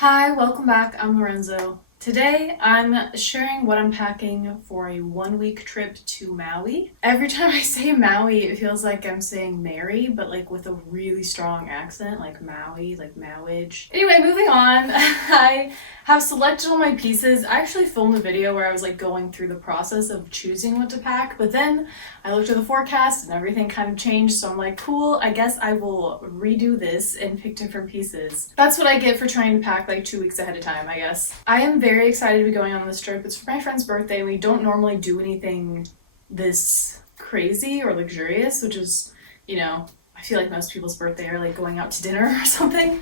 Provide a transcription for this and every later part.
Hi, welcome back. I'm Lorenzo. Today I'm sharing what I'm packing for a 1 week trip to Maui. Every time I say Maui, it feels like I'm saying Mary, but like with a really strong accent, like Maui, like Mowage. Anyway, moving on. I have selected all my pieces. I actually filmed a video where I was like going through the process of choosing what to pack, but then I looked at the forecast and everything kind of changed, so I'm like, cool, I guess I will redo this and pick different pieces. That's what I get for trying to pack like 2 weeks ahead of time, I guess. I am very excited to be going on this trip. It's for my friend's birthday. We don't normally do anything this crazy or luxurious, which is, I feel like most people's birthday are like going out to dinner or something.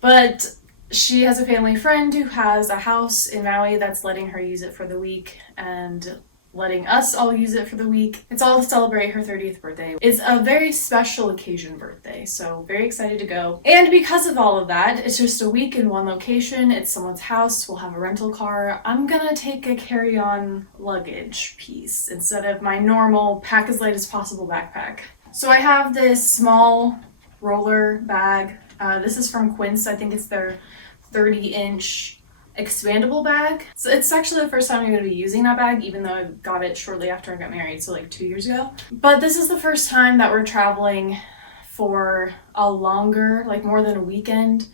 But she has a family friend who has a house in Maui that's letting her use it for the week and letting us all use it for the week. It's all to celebrate her 30th birthday. It's a very special occasion birthday, so very excited to go. And because of all of that, it's just a week in one location. It's someone's house. We'll have a rental car. I'm gonna take a carry-on luggage piece instead of my normal pack as light as possible backpack. So I have this small roller bag. This is from Quince. I think it's their 30-inch expandable bag. So it's actually the first time I'm going to be using that bag, even though I got it shortly after I got married, so like 2 years ago. But this is the first time that we're traveling for a longer, like more than a weekend,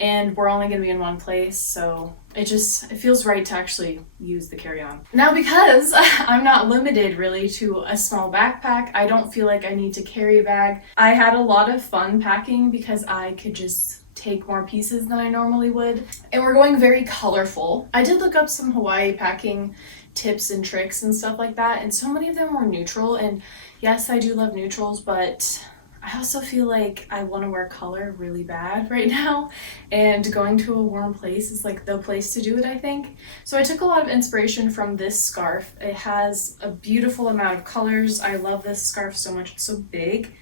and we're only going to be in one place, so it feels right to actually use the carry-on. Now, because I'm not limited really to a small backpack, I don't feel like I need to carry a bag. I had a lot of fun packing because I could just take more pieces than I normally would. And we're going very colorful. I did look up some Hawaii packing tips and tricks and stuff like that, and so many of them were neutral. And yes, I do love neutrals, but I also feel like I want to wear color really bad right now, and going to a warm place is like the place to do it, I think. So I took a lot of inspiration from this scarf. It has a beautiful amount of colors. I love this scarf so much. It's so big.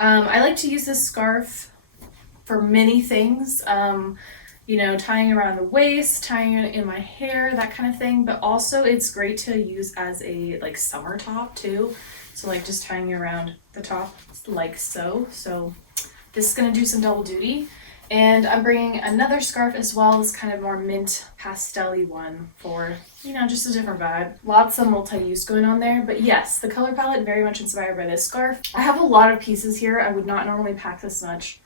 I like to use this scarf for many things, tying around the waist, tying it in my hair, that kind of thing. But also it's great to use as a like summer top too. So like just tying it around the top like so. So this is gonna do some double duty. And I'm bringing another scarf as well, this kind of more mint pastel-y one for, just a different vibe. Lots of multi-use going on there, but yes, the color palette very much inspired by this scarf. I have a lot of pieces here. I would not normally pack this much.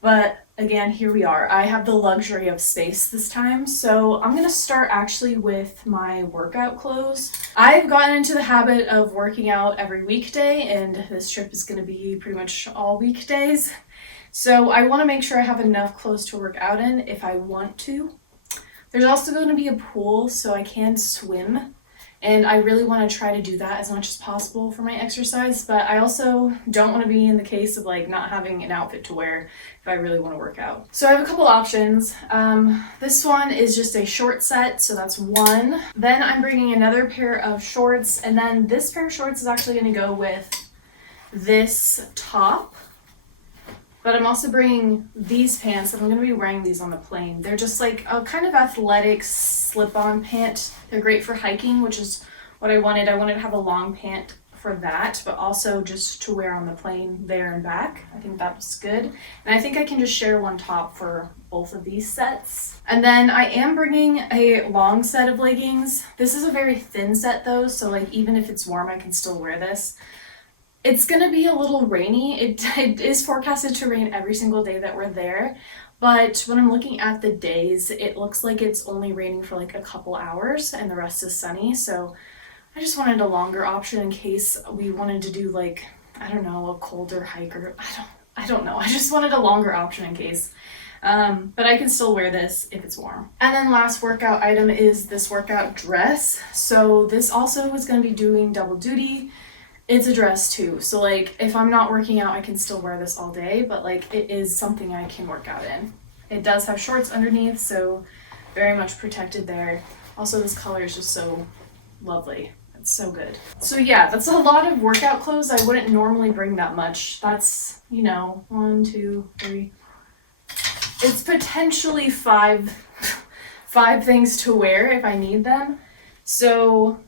But again, here we are. I have the luxury of space this time. So I'm going to start actually with my workout clothes. I've gotten into the habit of working out every weekday, and this trip is going to be pretty much all weekdays. So I want to make sure I have enough clothes to work out in if I want to. There's also going to be a pool, so I can swim. And I really want to try to do that as much as possible for my exercise, but I also don't want to be in the case of like not having an outfit to wear if I really want to work out. So I have a couple options. This one is just a short set, so that's one. Then I'm bringing another pair of shorts, and then this pair of shorts is actually going to go with this top. But I'm also bringing these pants, and I'm going to be wearing these on the plane. They're just like a kind of athletic slip-on pant. They're great for hiking, which is what I wanted. I wanted to have a long pant for that, but also just to wear on the plane there and back. I think that was good. And I think I can just share one top for both of these sets. And then I am bringing a long set of leggings. This is a very thin set though, so like even if it's warm, I can still wear this. It's gonna be a little rainy. It is forecasted to rain every single day that we're there, but when I'm looking at the days, it looks like it's only raining for like a couple hours and the rest is sunny. So I just wanted a longer option in case we wanted to do like, I don't know, a colder hike, or I don't know. I just wanted a longer option in case. But I can still wear this if it's warm. And then last workout item is this workout dress. So this also is gonna be doing double duty. It's a dress too, so like if I'm not working out, I can still wear this all day, but like it is something I can work out in. It does have shorts underneath, so very much protected there. Also, this color is just so lovely. It's so good. So yeah, that's a lot of workout clothes. I wouldn't normally bring that much. That's, 1, 2, 3. It's potentially five things to wear if I need them. So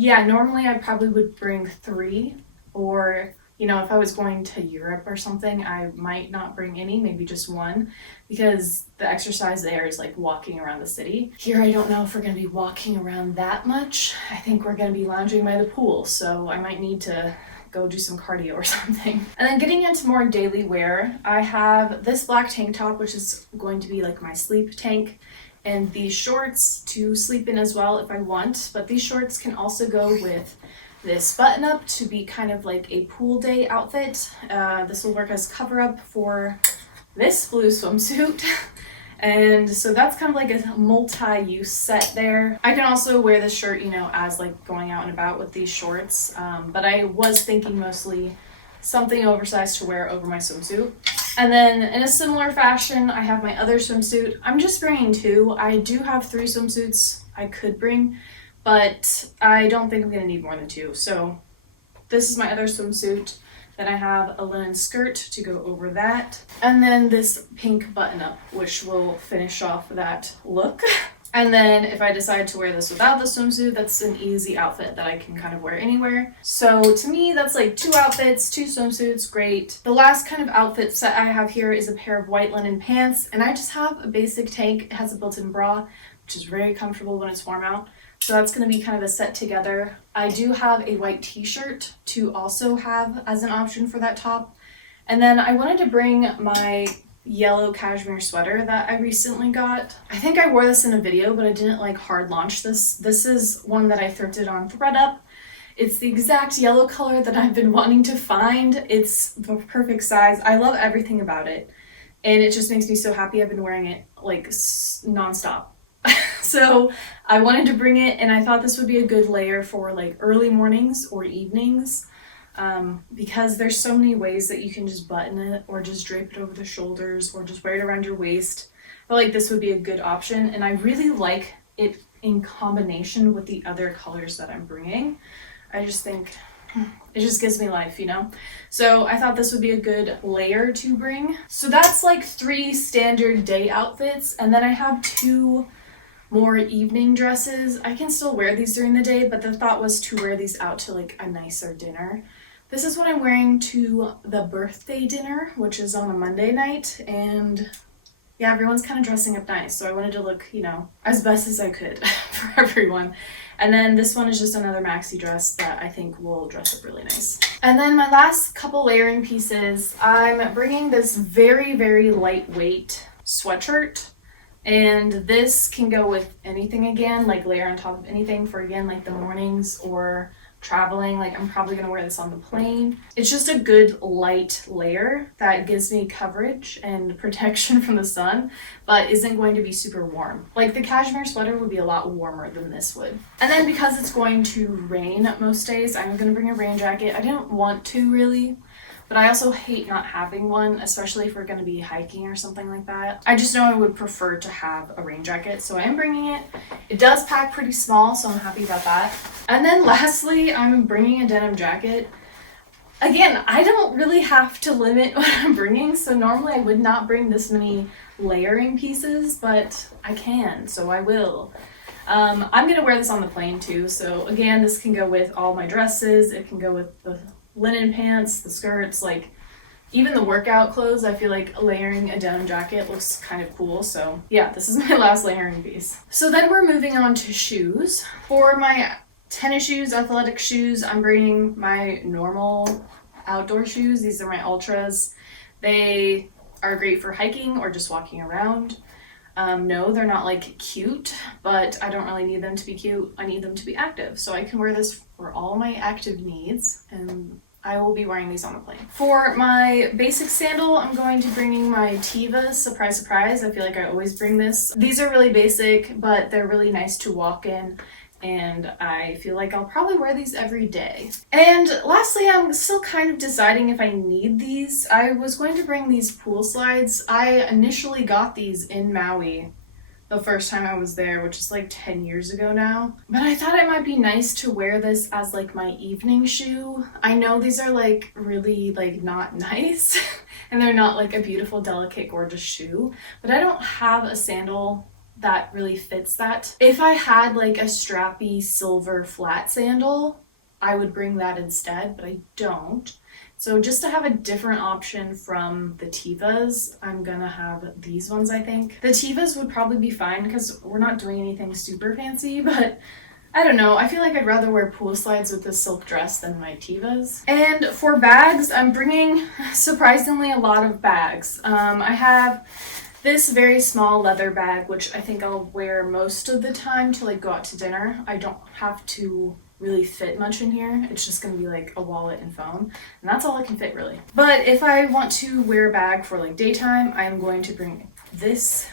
yeah, normally I probably would bring 3 or You know, if I was going to Europe or something, I might not bring any, maybe just one, because the exercise there is like walking around the city. Here, I don't know if we're gonna be walking around that much. I think we're gonna be lounging by the pool, so I might need to go do some cardio or something. And then getting into more daily wear, I have this black tank top, which is going to be like my sleep tank, and these shorts to sleep in as well if I want, but these shorts can also go with this button up to be kind of like a pool day outfit. This will work as cover up for this blue swimsuit. And so that's kind of like a multi-use set there. I can also wear this shirt, you know, as like going out and about with these shorts. But I was thinking mostly something oversized to wear over my swimsuit. And then in a similar fashion, I have my other swimsuit. I'm just bringing two. I do have 3 swimsuits I could bring, but I don't think I'm gonna need more than 2. So this is my other swimsuit. Then I have a linen skirt to go over that. And then this pink button up, which will finish off that look. And then if I decide to wear this without the swimsuit, that's an easy outfit that I can kind of wear anywhere. So to me, that's like 2 outfits, 2 swimsuits, great. The last kind of outfit set I have here is a pair of white linen pants, and I just have a basic tank. It has a built-in bra, which is very comfortable when it's warm out. So that's going to be kind of a set together. I do have a white t-shirt to also have as an option for that top. And then I wanted to bring my yellow cashmere sweater that I recently got. I think I wore this in a video, but I didn't like hard launch this. This is one that I thrifted on ThredUp. It's the exact yellow color that I've been wanting to find. It's the perfect size. I love everything about it. And it just makes me so happy. I've been wearing it like nonstop. So I wanted to bring it, and I thought this would be a good layer for like early mornings or evenings, because there's so many ways that you can just button it or just drape it over the shoulders or just wear it around your waist. I feel like this would be a good option, and I really like it in combination with the other colors that I'm bringing. I just think it just gives me life, you know? So I thought this would be a good layer to bring. So that's like 3 standard day outfits, and then I have 2 more evening dresses. I can still wear these during the day, but the thought was to wear these out to like a nicer dinner. This is what I'm wearing to the birthday dinner, which is on a Monday night, and yeah, everyone's kind of dressing up nice, so I wanted to look, you know, as best as I could for everyone. And then this one is just another maxi dress that I think will dress up really nice. And then my last couple layering pieces, I'm bringing this very, very lightweight sweatshirt. And this can go with anything again, like layer on top of anything for again, like the mornings or traveling. Like I'm probably gonna wear this on the plane. It's just a good light layer that gives me coverage and protection from the sun, but isn't going to be super warm. Like the cashmere sweater would be a lot warmer than this would. And then because it's going to rain most days, I'm gonna bring a rain jacket. I didn't want to really, but I also hate not having one, especially if we're going to be hiking or something like that. I just know I would prefer to have a rain jacket, so I am bringing it. It does pack pretty small, so I'm happy about that. And then lastly, I'm bringing a denim jacket. Again, I don't really have to limit what I'm bringing, so normally I would not bring this many layering pieces, but I can, so I will. I'm going to wear this on the plane too, so again, this can go with all my dresses. It can go with the linen pants, the skirts, like even the workout clothes. I feel like layering a denim jacket looks kind of cool. So yeah, this is my last layering piece. So then we're moving on to shoes. For my tennis shoes, athletic shoes, I'm bringing my normal outdoor shoes. These are my Ultras. They are great for hiking or just walking around. No, they're not like cute, but I don't really need them to be cute. I need them to be active. So I can wear this for all my active needs, and I will be wearing these on the plane. For my basic sandal, I'm going to be bringing my Teva, surprise, surprise. I feel like I always bring this. These are really basic, but they're really nice to walk in, and I feel like I'll probably wear these every day. And lastly, I'm still kind of deciding if I need these. I was going to bring these pool slides. I initially got these in Maui the first time I was there, which is like 10 years ago now. But I thought it might be nice to wear this as like my evening shoe. I know these are like really like not nice and they're not like a beautiful, delicate, gorgeous shoe, but I don't have a sandal that really fits that. If I had like a strappy silver flat sandal, I would bring that instead, but I don't So just to have a different option from the Tevas, I'm gonna have these ones, I think. The Tevas would probably be fine because we're not doing anything super fancy, but I don't know. I feel like I'd rather wear pool slides with this silk dress than my Tevas. And for bags, I'm bringing surprisingly a lot of bags. I have this very small leather bag, which I think I'll wear most of the time to like go out to dinner. I don't have to really fit much in here. It's just gonna be like a wallet and phone, and that's all I can fit really. But if I want to wear a bag for like daytime, I'm going to bring this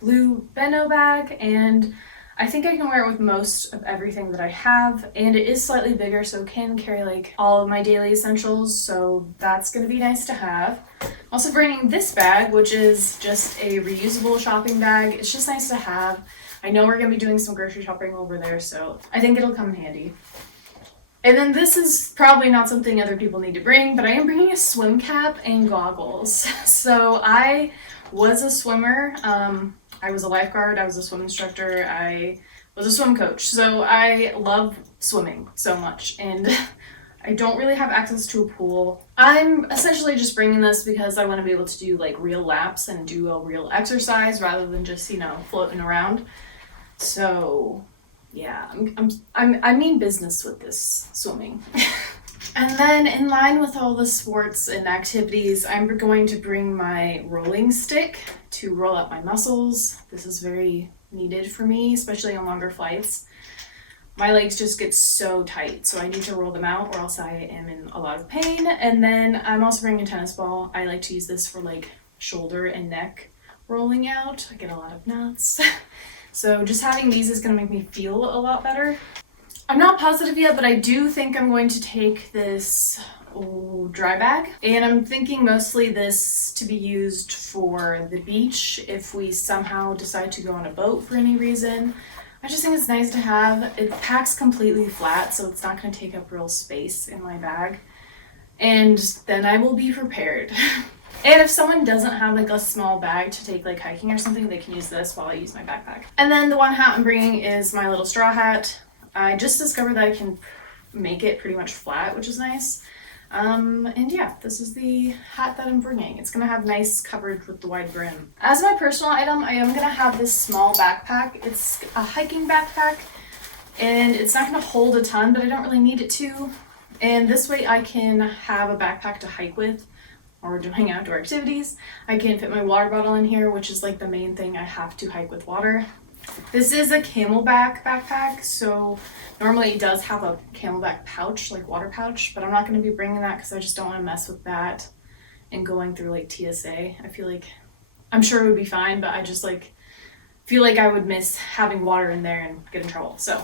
blue Benno bag, and I think I can wear it with most of everything that I have, and it is slightly bigger, so it can carry like all of my daily essentials, so that's gonna be nice to have. Also bringing this bag, which is just a reusable shopping bag. It's just nice to have. I know we're gonna be doing some grocery shopping over there, so I think it'll come in handy. And then this is probably not something other people need to bring, but I am bringing a swim cap and goggles. So I was a swimmer. I was a lifeguard, I was a swim instructor, I was a swim coach. So I love swimming so much, and I don't really have access to a pool. I'm essentially just bringing this because I want to be able to do like real laps and do a real exercise rather than just, you know, floating around. So yeah, I mean business with this swimming. And then in line with all the sports and activities, I'm going to bring my rolling stick to roll out my muscles. This is very needed for me, especially on longer flights. My legs just get so tight, so I need to roll them out or else I am in a lot of pain. And then I'm also bringing a tennis ball. I like to use this for like shoulder and neck rolling out. I get a lot of knots. So just having these is gonna make me feel a lot better. I'm not positive yet, but I do think I'm going to take this dry bag, and I'm thinking mostly this to be used for the beach if we somehow decide to go on a boat for any reason. I just think it's nice to have. It packs completely flat, so it's not going to take up real space in my bag, and then I will be prepared. And if someone doesn't have like a small bag to take like hiking or something, they can use this while I use my backpack. And then the one hat I'm bringing is my little straw hat. I just discovered that I can make it pretty much flat, which is nice. And yeah, this is the hat that I'm bringing. It's gonna have nice coverage with the wide brim. As my personal item, I am gonna have this small backpack. It's a hiking backpack, and it's not gonna hold a ton, but I don't really need it to. And this way I can have a backpack to hike with or we're doing outdoor activities. I can fit my water bottle in here, which is like the main thing I have to hike with water. This is a camelback backpack, so normally it does have a camelback pouch, like water pouch, but I'm not going to be bringing that because I just don't want to mess with that and going through like TSA. I feel like, I'm sure it would be fine, but I just like feel like I would miss having water in there and get in trouble. So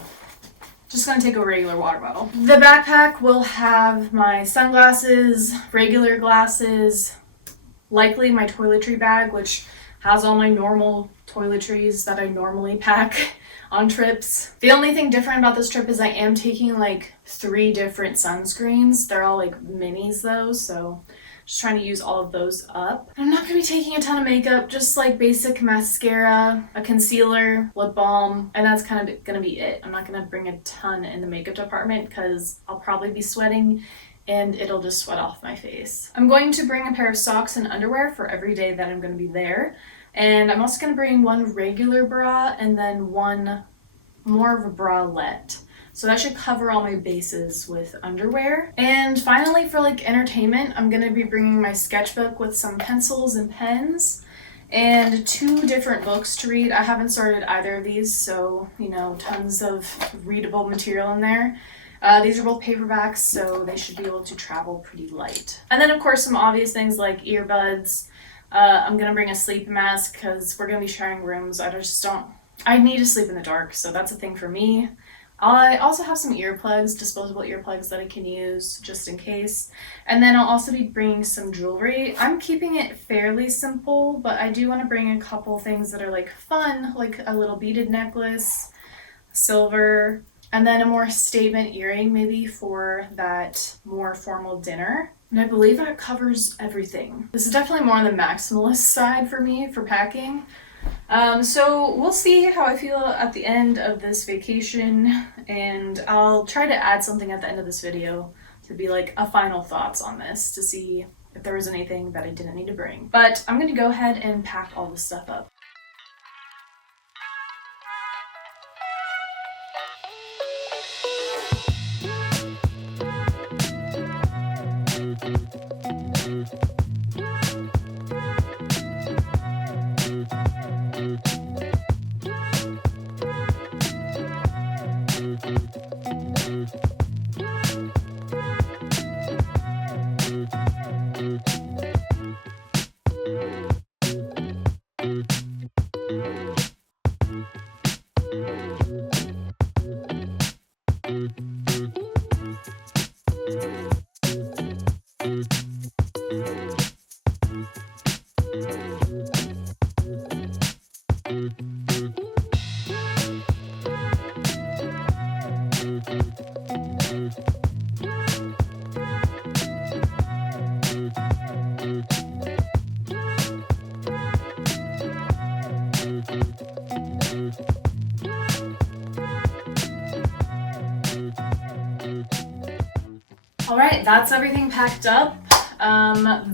just gonna take a regular water bottle. The backpack will have my sunglasses, regular glasses, likely my toiletry bag, which has all my normal toiletries that I normally pack on trips. The only thing different about this trip is I am taking like 3 different sunscreens. They're all like minis though, so just trying to use all of those up. I'm not gonna be taking a ton of makeup, just like basic mascara, a concealer, lip balm, and that's kind of gonna be it. I'm not gonna bring a ton in the makeup department because I'll probably be sweating and it'll just sweat off my face. I'm going to bring a pair of socks and underwear for every day that I'm gonna be there. And I'm also gonna bring one regular bra and then one more of a bralette. So that should cover all my bases with underwear. And finally, for like entertainment, I'm gonna be bringing my sketchbook with some pencils and pens and 2 different books to read. I haven't started either of these, so you know, tons of readable material in there. These are both paperbacks, so they should be able to travel pretty light. And then of course some obvious things like earbuds. I'm gonna bring a sleep mask because we're gonna be sharing rooms. I need to sleep in the dark, so that's a thing for me. I also have some earplugs, disposable earplugs that I can use just in case. And then I'll also be bringing some jewelry. I'm keeping it fairly simple, but I do want to bring a couple things that are like fun, like a little beaded necklace, silver, and then a more statement earring maybe for that more formal dinner. And I believe that covers everything. This is definitely more on the maximalist side for me for packing. So we'll see how I feel at the end of this vacation, and I'll try to add something at the end of this video to to be like a final thoughts on this to see if there was anything that I didn't need to bring. But I'm gonna go ahead and pack all this stuff up. Alright, that's everything packed up.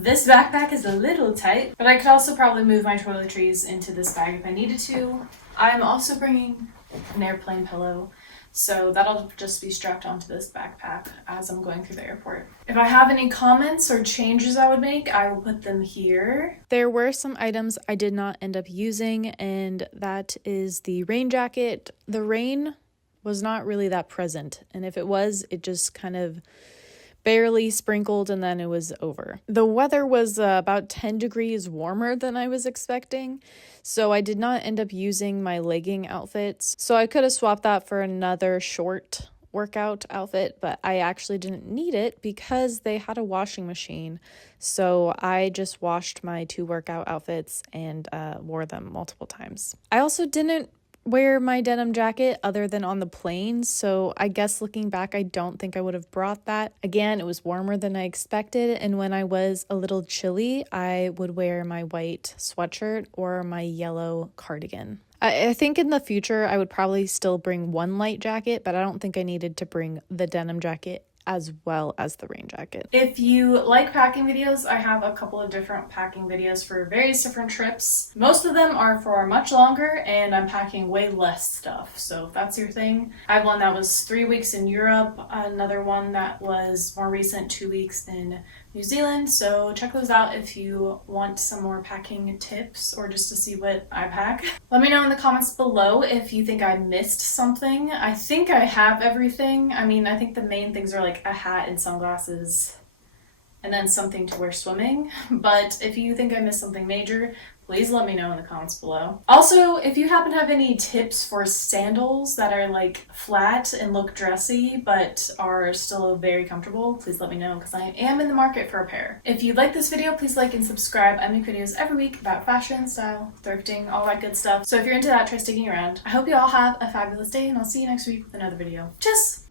This backpack is a little tight, but I could also probably move my toiletries into this bag if I needed to. I'm also bringing an airplane pillow, so that'll just be strapped onto this backpack as I'm going through the airport. If I have any comments or changes I would make, I will put them here. There were some items I did not end up using, and that is the rain jacket. The rain was not really that present, and if it was, it just kind of barely sprinkled and then it was over. The weather was about 10 degrees warmer than I was expecting, so I did not end up using my legging outfits. So I could have swapped that for another short workout outfit, but I actually didn't need it because they had a washing machine. So I just washed my 2 workout outfits and wore them multiple times. I also didn't wear my denim jacket other than on the plane, so I guess looking back, I don't think I would have brought that. Again, it was warmer than I expected, and when I was a little chilly, I would wear my white sweatshirt or my yellow cardigan. I think in the future, I would probably still bring one light jacket, but I don't think I needed to bring the denim jacket as well as the rain jacket. If you like packing videos, I have a couple of different packing videos for various different trips. Most of them are for much longer and I'm packing way less stuff. So if that's your thing, I have one that was 3 weeks in Europe, another one that was more recent, 2 weeks in New Zealand. So check those out if you want some more packing tips or just to see what I pack. Let me know in the comments below if you think I missed something. I think I have everything. I mean, I think the main things are like a hat and sunglasses and then something to wear swimming. But if you think I missed something major, please let me know in the comments below. Also, if you happen to have any tips for sandals that are like flat and look dressy but are still very comfortable, please let me know because I am in the market for a pair. If you like this video, please like and subscribe. I make videos every week about fashion, style, thrifting, all that good stuff. So if you're into that, try sticking around. I hope you all have a fabulous day and I'll see you next week with another video. Tschüss!